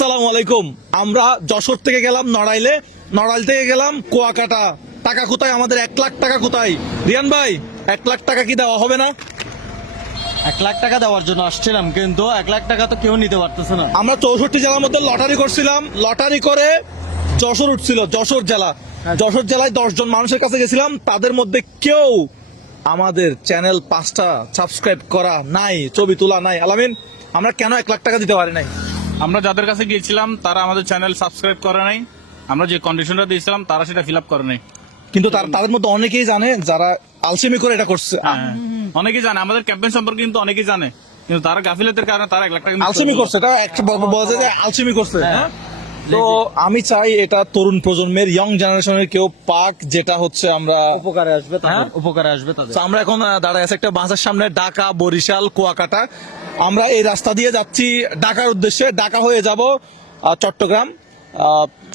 আসসালামু আলাইকুম। আমরা যশোর থেকে গেলাম নড়াইলে, নড়াইল থেকে গেলাম কুয়াকাটা। টাকা কোথায় আমাদের? 1 লাখ টাকা কোথায়? রিয়ান ভাই, 1 লাখ টাকা কি দেওয়া হবে না? 1 লাখ টাকা দেওয়ার জন্য আসছিলাম, কিন্তু 1 লাখ টাকা তো কেউ নিতে পারতেছে না। আমরা 64 জেলার মধ্যে লটারি করছিলাম, লটারি করে যশোর উঠছিল, যশোর জেলা। যশোর জেলায় 10 জন মানুষের কাছে গেছিলাম, তাদের মধ্যে কেউ আমাদের চ্যানেল 5টা সাবস্ক্রাইব করা নাই, ছবি তোলা নাই। আলামিন, আমরা কেন 1 লাখ টাকা দিতে পারি নাই? আমরা যাদের কাছে গিয়েছিলাম তারা আমাদের চ্যানেল সাবস্ক্রাইব করে নাই, আমরা যে কন্ডিশনটা দিয়েছিলাম তারা সেটা ফিল আপ করে নাই। কিন্তু তাদের মধ্যে অনেকেই জানে যারা আলসেমি করে এটা করছে। অনেকেই জানে আমাদের ক্যাম্পেইন সম্পর্কে, কিন্তু অনেকেই জানে, কিন্তু তারা গাফিলতির কারণে তারা 1 লাখ টাকা আলসেমি করছে, এটা একটা বলা যায় যে আলসেমি করছে। হ্যাঁ? তো আমি চাই এটা তরুণ প্রজন্মের, ইয়ং জেনারেশনের কেউ পাক, যেটা হচ্ছে আমরা উপকারে আসবে তাদের, হ্যাঁ? উপকারে আসবে তাদের। তো আমরা এখন দাঁড়ায় আছি একটা বাসের সামনে, ঢাকা, বরিশাল, কুয়াকাটা। আমরা এই রাস্তা দিয়ে যাচ্ছি ঢাকার উদ্দেশ্যে। ঢাকা হয়ে যাব চট্টগ্রাম।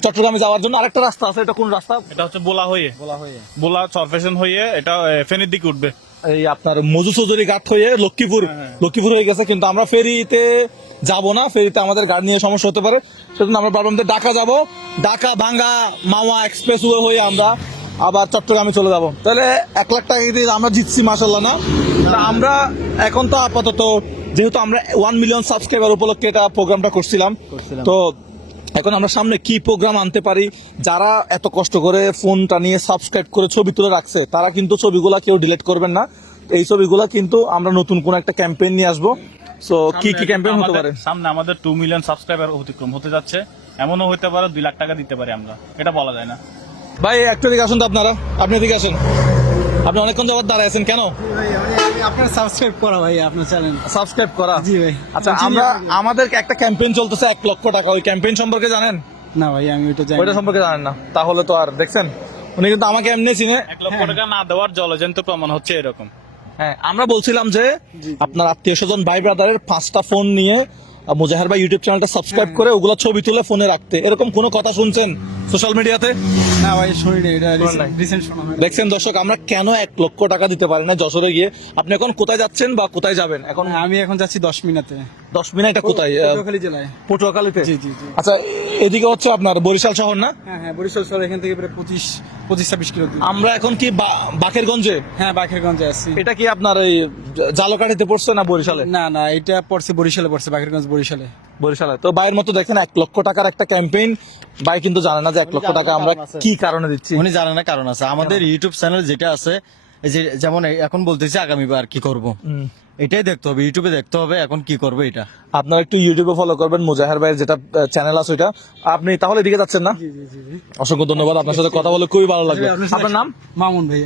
চট্টগ্রামে যাওয়ার জন্য আরেকটা রাস্তা আছে। এটা কোন রাস্তা? এটা হচ্ছে বোলা চরফেশন হয়ে এটা ফেনীর দিকে উঠবে। এই আপনার মজু চৌধুরী ঘাট হয়ে লক্ষ্মীপুর হয়ে গেছে। কিন্তু আমরা ফেরিতে যাব না, ফেরিতে আমাদের গাড়ি নিয়ে সমস্যা হতে পারে। সেজন্য আমরা ভাবলাম যে ঢাকা যাব, ঢাকা ভাঙ্গা মাওয়া এক্সপ্রেসওয়ে হয়ে আমরা আবার চট্টগ্রামে চলে যাব। তাহলে 1 লাখ টাকা দিয়ে আমরা জিতছি, মাশাল্লাহ না? তা আমরা এখন তো আপাতত, যেহেতু আমরা 1 মিলিয়ন সাবস্ক্রাইবার উপলক্ষে এটা প্রোগ্রামটা করছিলাম, তো এখন আমরা সামনে কি প্রোগ্রাম আনতে পারি। যারা এত কষ্ট করে ফোনটা নিয়ে সাবস্ক্রাইব করে ছবি তুলে রাখছে, তারা কিন্তু ছবিগুলা কেউ ডিলিট করবেন না। এই ছবিগুলা কিন্তু আমরা নতুন কোন একটা ক্যাম্পেইন নিয়ে আসবো। সো কি ক্যাম্পেইন হতে পারে? সামনে আমাদের 2 মিলিয়ন সাবস্ক্রাইবার অতিক্রম হতে যাচ্ছে, এমনও হতে পারে 2 লাখ টাকা দিতে পারি আমরা, এটা বলা যায় না। ভাই একটু দিকে আসুন তো, আপনি এদিকে আসেন। আপনি অনেকক্ষণ যাবত দাঁড়ায় আছেন কেন? আপনার সাবস্ক্রাইব করা ভাই, আপনার চ্যানেল সাবস্ক্রাইব করা? জি ভাই। আচ্ছা, আমাদের একটা ক্যাম্পেইন চলতেছে 1 লক্ষ টাকা। ওই ক্যাম্পেইন সম্পর্কে জানেন? না ভাই, আমি ওইটা জানি ওইটা সম্পর্কে জানেন না? তাহলে তো আর দেখছেন, উনি কিন্তু আমাকে এমনি চিনে। 1 লক্ষ টাকা না দেওয়ার জলজন্ত প্রমাণ হচ্ছে এরকম। হ্যাঁ, আমরা বলছিলাম যে আপনার আত্মীয় স্বজন ভাই ব্রাদারের 5টা ফোন নিয়ে মুজাহির ভাই ইউটিউব চ্যানেলটা সাবস্ক্রাইব করে ওগুলো ছবি তুলে ফোনে রাখতে, এরকম কোনো কথা শুনছেন সোশ্যাল মিডিয়াতে? না ভাই, শুনিনি, এটা শোনেন নাই? রিসেন্ট শোনা হয়। দেখছেন দর্শক, আমরা কেন 1 লক্ষ টাকা দিতে পারি না যশোরে গিয়ে? আপনি এখন কোথায় যাচ্ছেন বা কোথায় যাবেন এখন? আমি এখন যাচ্ছি 10 মিনিটে 10 মিনিট। এটা কোথায়? পটুয়াখালী জেলায়। পটুয়াখালীতে? জি জি জি। আচ্ছা, এদিকে হচ্ছে আপনার বরিশাল শহর না? হ্যাঁ হ্যাঁ, বরিশাল শহর এখান থেকে প্রায় 25-26 কিলো দূর। আমরা এখন কি বাকেরগঞ্জে? হ্যাঁ, বাকেরগঞ্জে আছি। এটা কি আপনার এই জালকাঠিতে পড়ছে না বরিশালে? না না, এটা পড়ছে বরিশালে, পড়ছে বাকেরগঞ্জ বরিশালে। বরিশালে। তো ভাইয়ের মতো দেখেন 1 লক্ষ টাকার একটা ক্যাম্পেইন, ভাই কিন্তু জানে না যে 1 লক্ষ টাকা আমরা কি কারণে দিচ্ছি। উনি জানে না কারণ আছে। আমাদের ইউটিউব চ্যানেল যেটা আছে, এই যে যেমন এখন বলতেছি আগামীবার কি করব, এটাই দেখতে হবে, ইউটিউবে দেখতে হবে এখন কি করবে এটা। আপনারা একটু ইউটিউবে ফলো করবেন মুজাহির ভাইয়ের যেটা চ্যানেল আছে ওইটা। আপনি তাহলে এদিকে যাচ্ছেন না? অসংখ্য ধন্যবাদ, আপনার সাথে কথা বলে খুবই ভালো লাগলো। আপনার নাম? মামুন ভাই।